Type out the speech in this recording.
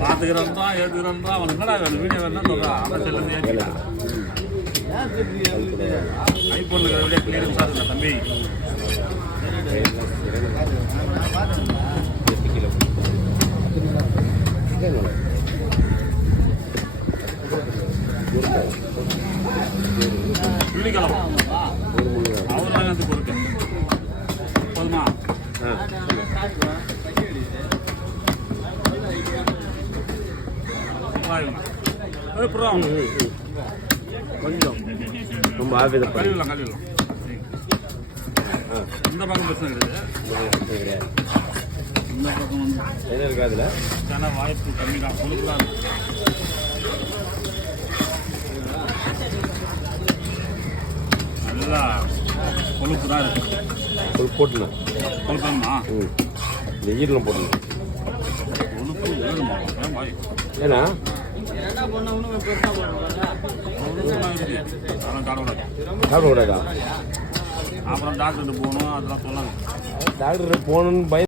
பாத்துக்கிறோம் தான் ஏற்றுக்கிறோம் தான் அவன் என்னடா வேணும் வீடியோ வேணும் சொல்றான் அவன் செல்லுங்க ஏற்றிக்கலாம் ஐபோன்ல வீடியோ கிளியரன்ஸா இருக்கா தம்பி வெள்ளிக்கிழமை அவன் வந்து கொடுக்க போதுமா கொஞ்சம் ரொம்ப ஆவிதம் கழுவிடலாம் கழுவிடலாம் இந்த பக்கம் பிரச்சனை கிடையாது இந்த பக்கம் வந்து என்ன இருக்கா அதில் ஏன்னா வாய்ப்பு கம்மி தான் கொழுப்புலாம் இருக்கு நல்லா கொழுப்பு தான் இருக்கு கொழுப்பு போட்டுண்ணா கொழுப்புமா இந்த ஈரலாம் போடணும் கொழுப்பு வேணுமா வாய் ஏன்னா சாப்பிடக்கூடாதா அப்புறம் டாக்டர்கிட்ட போகணும் அதெல்லாம் சொல்லாங்க டாக்டர் போகணுன்னு